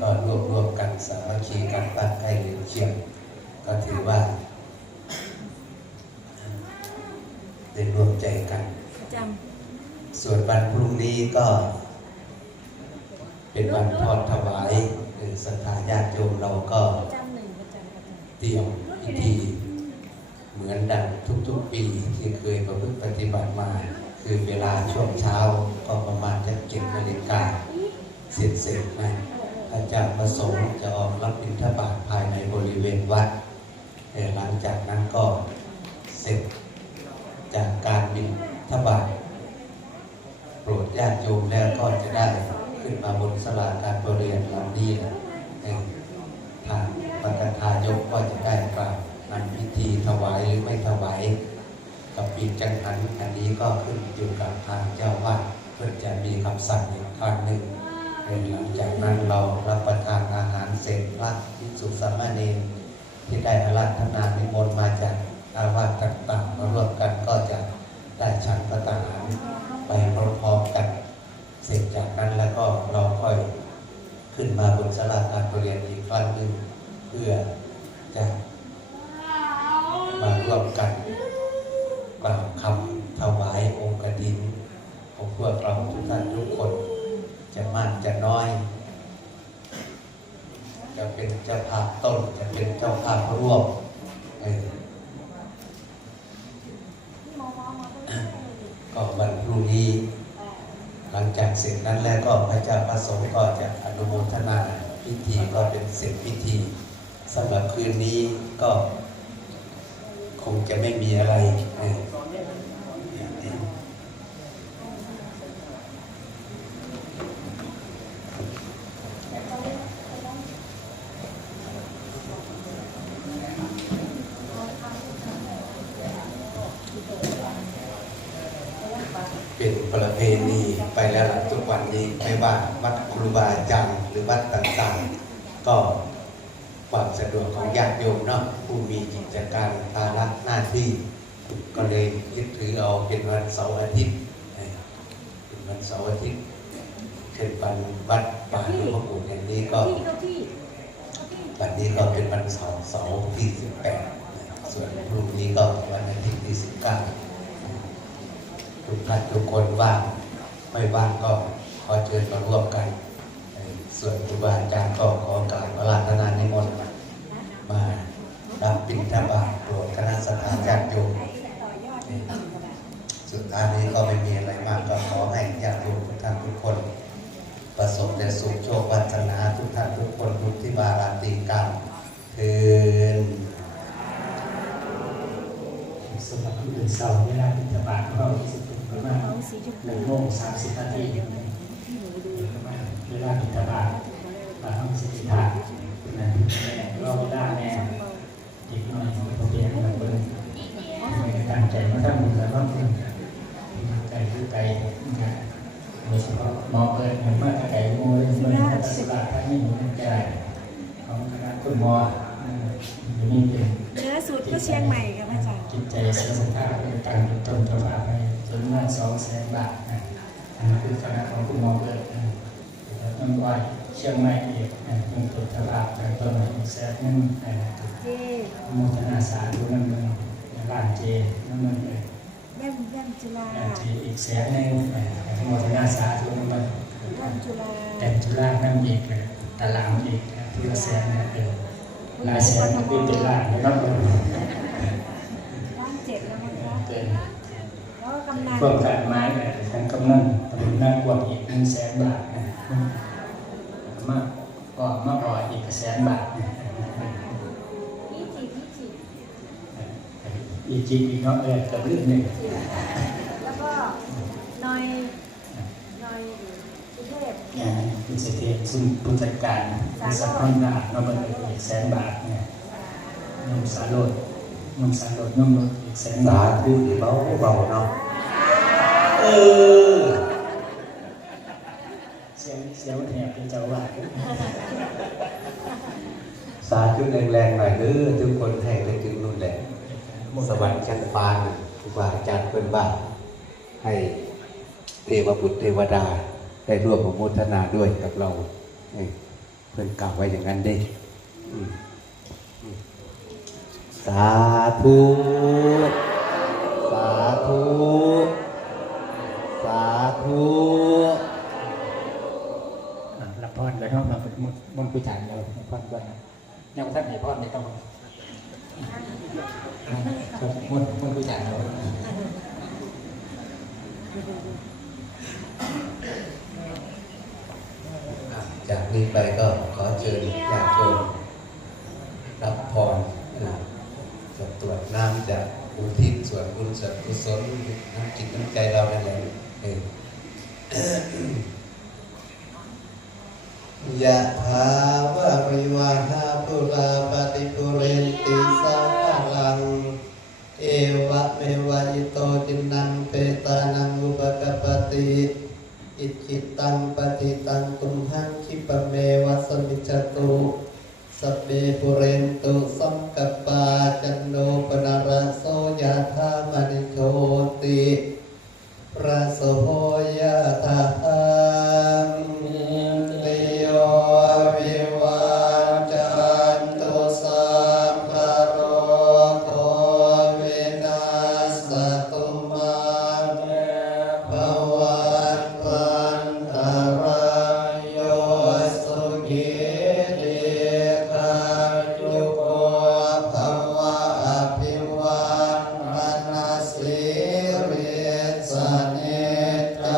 ก็รวมกันสามัคคีกันตั้งใจเชียงก็ถือว่าได้ร่วมใจกันส่วนวันพรุ่งนี้ก็เป็นวันทอดถวายศรัทธาญาติโยมเราก็เตรียมพิธีเหมือนดังทุกๆปีที่เคยประพฤติปฏิบัติมาคือเวลาช่วงเช้าก็ประมาณจะ7 นาฬิกาเสร็จนะพระเจ้าประสงค์จะออกรับบิณฑบาตภายในบริเวณวัดหลังจากนั้นก็เสร็จจากการบิณฑบาตโปรดญาติโยมแล้วก็จะได้ขึ้นมาบนศาลาการประเรียนหลังนี้นะทางประธานทายกก็จะได้กล่าวนำพิธีถวายหรือไม่ถวายกับปีจังหันอันนี้ก็ขึ้นอยู่กับทางเจ้าวาดเพื่อจะมีคำสั่งอีกครั้งหนึ่งหลังจากนั้นเรารับประทานอาหารเสร็จพระภิกษุสามเณรที่ได้อาราธนานิมนต์มาจากอาวาสต่างๆมาร่วมกันก็จะได้ฉันภัตตาหารไปพร้อมๆกันเสร็จจากนั้นแล้วก็เราค่อยขึ้นมาบนศาลาการประเรียนอีกครั้งหนึ่งเพื่อจะมาร่วมกันกล่าวคำถวายองค์กฐินของพวกเราทุกท่านทุกคนจะมากจะน้อยจะเป็นเจ้าภาพต้นจะเป็นเจ้าภาพร่วมก็วันพรุ่งนี้หลังจากเสร็จนั้นแล้วก็พระเจ้าพระสงฆ์ก็จะอนุโมทนาพิธีก็เป็นเสร็จพิธีสำหรับคืนนี้ก็คงจะไม่มีอะไรเป็นประเพณีไปแล้วหลังทุกวันนี้ไม่ว่าวัดครูบาอาจารย์หรือวัดต่างๆก็ความสะดวกของญาติโยมเนาะผู้มีกิจการภาระหน้าที่ก็เลยยึดถือเอาเป็นวันเสาร์อาทิตย์เป็นวันเสาร์อาทิตย์เป็นวันวัดป่า หลวงพ่อปู่แห่งนี้ก็วันนี้ก็เป็นวันเสาร์ที่ 18ส่วนพรุ่งนี้ก็วันอาทิตย์ที่ 19ทุกท่านทุกคนว่างไม่ว่างก็ขอเชิญมาร่วมกันส่วนครูบาอาจารย์ก็ขอกราบอาราธนานิมนต์มารับบิณฑบาตโปรดคณะสัตยาญาติโยมสุดท้ายนี้ก็ไม่มีอะไรมากก็ขอให้ญาติโยมทุกท่านทุกคนประสบแต่สุขโชควาสนาทุกท่านทุกคนทุกที่บาราตีกันคืนสำหรับผู้อื่นเสาร์เวลาบิณฑบาตก็ประมาณ1:30 นาทีเวลาบิณฑบาตเราต้องสิทธิภาพเราเวลาแน่อีกหน่อยเราเรียนแบบเบิ้ลตั้งใจมาทำบุญแล้วก็ไก่คือไก่โดยเฉพาะมอเกินเหมือนมาไก่โมเลยมันพัฒนาท่านนี่มันไก่ของคณะคุณมออยู่นี่เป็นเนื้อสูตรก็เชียงใหม่ครับอาจารย์จิตใจเสียสละเป็นการต้นถวายให้จนมา200,000 บาทอันนี้คือคณะของคุณมอเกิดต้องไหวเชียงใหม่อีกต้องต้นถวายการต้น100,000โมทนาสาธุนั่นมันร้านเจนั่นมันแว่นจุฬาอีก100,000โมทนาสาธุนั่นมันแว่นจุฬานั่นอีกตารางอีกที่ละ100,000ลายแสนก็เป็นล้านนะครับล้าน7แล้วมั้งครับแล้วกำนันพวกการไม้ทางกำนันเป็นนักกวาดอีก100,000 บาทมากก็มาอ่อยอีก100,000 บาทอีจีอีกเนาะกับเรื่องหนึ่งแล้วก็นอยสุเทพคุณเสถียรซึ่งผู้จัดการสักพันบาทเราเป็นอีก100,000 บาทเนี่ยนุ่มสาโรดนุ่มอีก100,000 บาทพูดเบาเนาะเสียวแถบเป็นเจ้าว่าสาธุแรงๆหน่อยทุกคนให้ไปถึงนู่นแหละสวรรค์ชั้นฟ้าครูบาอาจารย์เพิ่นบ้านให้เทวบุตรเทวดาได้ร่วมอนุโมทนาด้วยกับเราเพิ่นกล่าวไว้อย่างนั้นเด้สาธุสาธุสาธุรับพรเลยเนาะมามันผู้จ่ายเราพรก่อนยังท่านให้พรไม่ต้องมันผู้จ่ายเราจากนี้ไปก็ขอเชิญญาติโยมรับพรจะตรวจน้ำจากอุทิศส่วนบุญส่วนกุศลน้ำจิตน้ำใจเรานั่นแหละยะถาวะริวาหาปุราปฏิปุเรนติสังขลังเอวะเมวะอิโตตินังเปตานังอุปกปติอิจิตังปฏิตังตุมหังคิปเมวะสมิจจตุสัพเพปุเรนตุสังกปาจันโนปนารโสยะธามณิโชติระโสยะธามเตโยวิวัจจันตุสัพพะโรโควินาศตุมาภวันวันตรายโยสุขีติกายุโกภวะอภิวันมนสิริสเนตา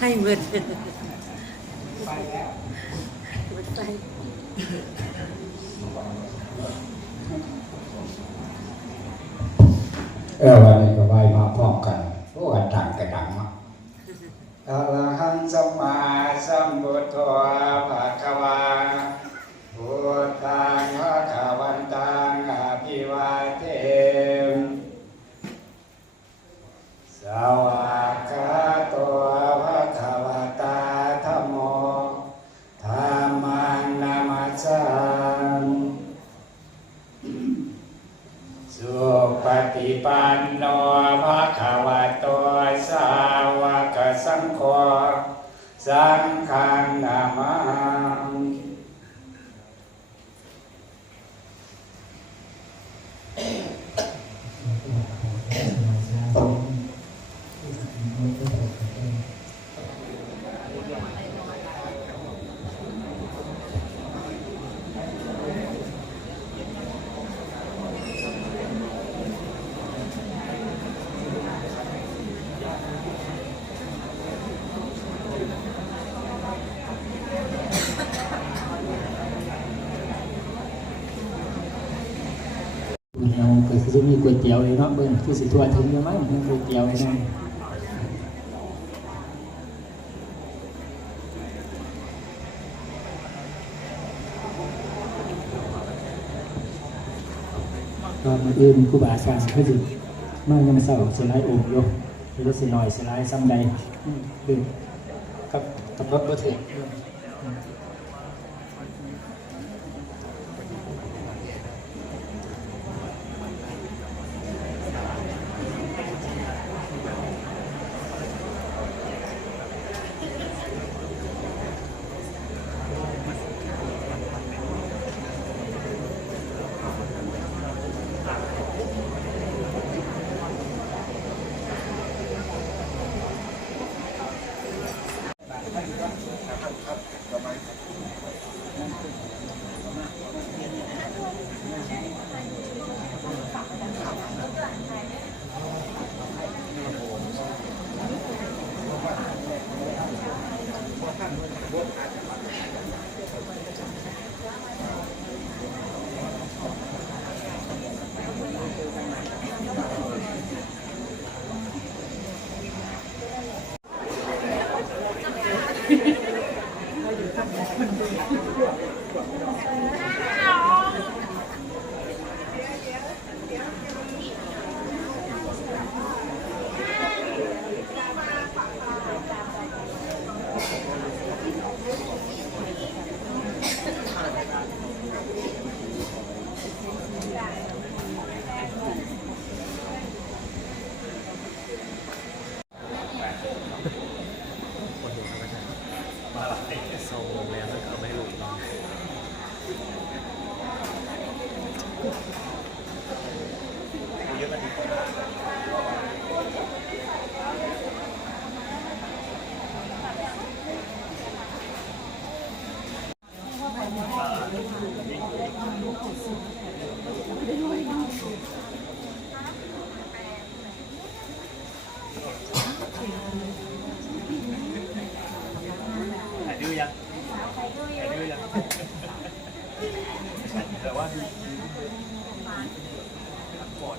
ให้เบิด ไปแล้ว เบิดไป วันนี้ก็ไหว้มาพร้อมกันโอ้อาจารย์กระดังมากอะระหังสัมมาสัมพุทโธภะคะวาพุทธังภะคะวันตังอภิวาเทมิสวากขาโตภะคะวะตาธัมโมธัมมังนามัสสามิ สุปฏิปันโนภะคะวะโตสาวกสังโฆสังฆังนามามิ เราก็คือจะมีก๋วยเตี๋ยวเลยเนาะเบิ่งคือสิทั่วถึงอยู่มั้งมีก๋วยเตี๋ยวเลยนะก็มาอื่นครูบาอาจารย์เขาสิมายังเศร้าสิไลองค์อยู่หรือสิหน่อยสิไลซ้ำใดคือกับรถบ่ถึง แต่ว่าดูก่อน